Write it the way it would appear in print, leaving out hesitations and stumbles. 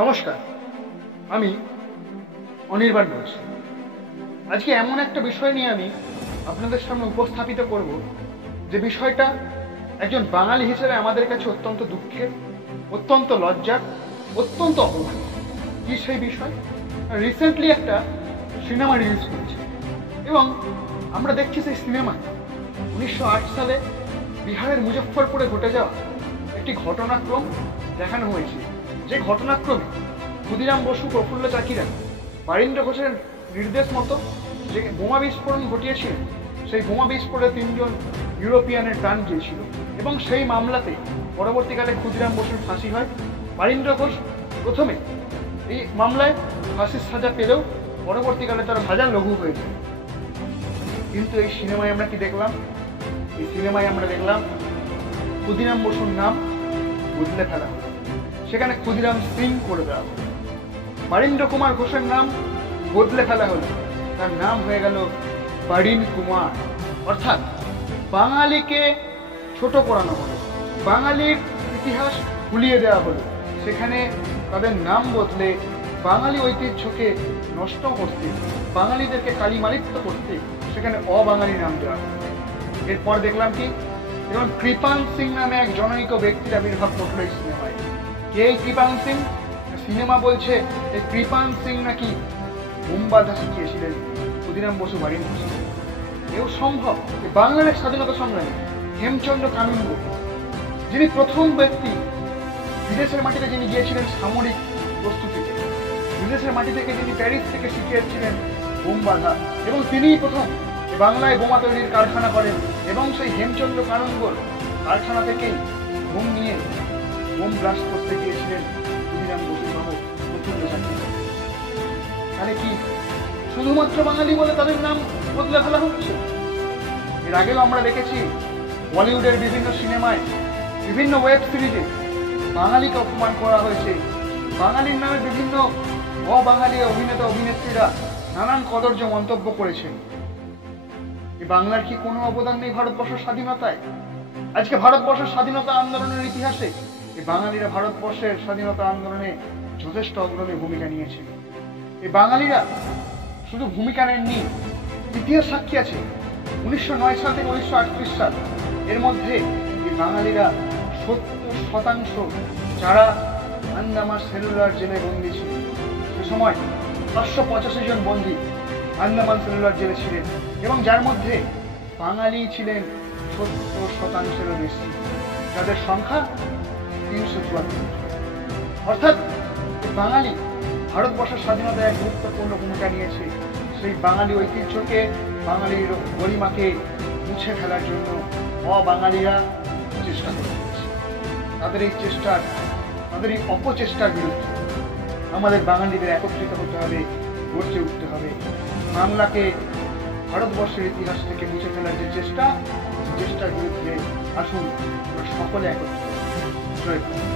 নমস্কার, আমি অনির্বাণ বলছি। আজকে এমন একটা বিষয় নিয়ে আমি আপনাদের সামনে উপস্থাপিত করব, যে বিষয়টা একজন বাঙালি হিসেবে আমাদের কাছে অত্যন্ত দুঃখের, অত্যন্ত লজ্জার, অত্যন্ত অপমান। কি সেই বিষয়? রিসেন্টলি একটা সিনেমা রিলিজ করেছে এবং আমরা দেখছি সেই সিনেমায় 1908 সালে বিহারের মুজফ্ফরপুরে ঘটে যাওয়া একটি ঘটনাক্রম দেখানো হয়েছে। যে ঘটনাক্রমে ক্ষুদিরাম বসু, প্রফুল্ল চাকিরা বারীন্দ্র ঘোষের নির্দেশ মতো যে বোমা বিস্ফোরণ ঘটিয়েছিলেন, সেই বোমা বিস্ফোরণে 3 জন ইউরোপিয়ানের প্রাণ গিয়েছিল এবং সেই মামলাতে পরবর্তীকালে ক্ষুদিরাম বসুর ফাঁসি হয়। বারীন্দ্র ঘোষ প্রথমে এই মামলায় ফাঁসির সাজা পেলেও পরবর্তীকালে তার সাজা লঘু হয়েছে। কিন্তু এই সিনেমায় আমরা কি দেখলাম? এই সিনেমায় আমরা দেখলাম ক্ষুদিরাম বসুর নাম বদলে ফেলা হলো, সেখানে ক্ষুদিরাম সিং করে দেওয়া হলো। বারীন্দ্র কুমার ঘোষের নাম বদলে ফেলা হলো, তার নাম হয়ে গেল বারিন কুমার। অর্থাৎ বাঙালিকে ছোট করানো হলো, বাঙালির ইতিহাস ভুলিয়ে দেওয়া হলো। সেখানে তাদের নাম বদলে বাঙালি ঐতিহ্যকে নষ্ট করতে, বাঙালিদেরকে কালিমালিপ্ত করতে সেখানে অবাঙালি নাম দেওয়া হলো। এরপর দেখলাম কি, যেমন কৃপাল সিং নামে এক জনৈক ব্যক্তির আবির্ভাব ঘটল এই সিনেমায়। কে এই কৃপাল সিং? সিনেমা বলছে এই কৃপাল সিং নাকি বোম বাঁধা শিখিয়েছিলেন ক্ষুদিরাম বসু, বারীন্দ্র ঘোষ। এও সম্ভব? বাংলার স্বাধীনতা সংগ্রামী হেমচন্দ্র কানুনগো, যিনি প্রথম ব্যক্তি বিদেশের মাটিতে যিনি গিয়েছিলেন সামরিক প্রস্তুতিতে, বিদেশের মাটি থেকে যিনি প্যারিস থেকে শিখিয়েছিলেন বোম বাঁধা, এবং তিনিই প্রথম বাংলায় বোমা তৈরির কারখানা করেন এবং সেই হেমচন্দ্র কানুনগোর কারখানা থেকেই বোম নিয়ে বোম ব্লাস্ট করতে গিয়েছিলেন ক্ষুদিরাম বসু সহ প্রফুল্ল চাকিরা। তাহলে কি শুধুমাত্র বাঙালি বলে তাদের নাম বদলে ফেলা হচ্ছে? এর আগেও আমরা দেখেছি বলিউডের বিভিন্ন সিনেমায়, বিভিন্ন ওয়েব সিরিজে বাঙালিকে অপমান করা হয়েছে। বাঙালির নামে বিভিন্ন অবাঙালি অভিনেতা অভিনেত্রীরা নানান কদর্য মন্তব্য করেছেন। এই বাংলার কি কোনো অবদান নেই ভারতবর্ষের স্বাধীনতায়? আজকে ভারতবর্ষের স্বাধীনতা আন্দোলনের ইতিহাসে এই বাঙালিরা ভারতবর্ষের স্বাধীনতা আন্দোলনে যথেষ্ট অগ্রণী ভূমিকা নিয়েছে। এই বাঙালিরা শুধু ভূমিকা নেননি, ইতিহাস সাক্ষী আছে 1909 সাল থেকে 1938 সাল, এর মধ্যে এই বাঙালিরা 70% যারা আন্দামান সেলুলার জেলে বন্দী ছিল, সে সময় 585 জন বন্দী আন্দামান সেলুলার জেলে ছিলেন এবং যার মধ্যে বাঙালি ছিলেন 70%-এরও বেশি, যাদের সংখ্যা 374। অর্থাৎ বাঙালি ভারতবর্ষের স্বাধীনতায় এক গুরুত্বপূর্ণ ভূমিকা নিয়েছে। সেই বাঙালি ঐতিহ্যকে, বাঙালির গরিমাকে মুছে ফেলার জন্য অবাঙালিরা চেষ্টা করে চলেছে। তাদের এই চেষ্টার, তাদের এই অপচেষ্টার বিরুদ্ধে আমাদের বাঙালিদের একত্রিত হতে হবে, গর্জে উঠতে হবে। বাংলাকে ভারতবর্ষের ইতিহাস থেকে মুছে ফেলার যে চেষ্টার বিরুদ্ধে আসুন সকলে একত্রিত। জয় বাংলা।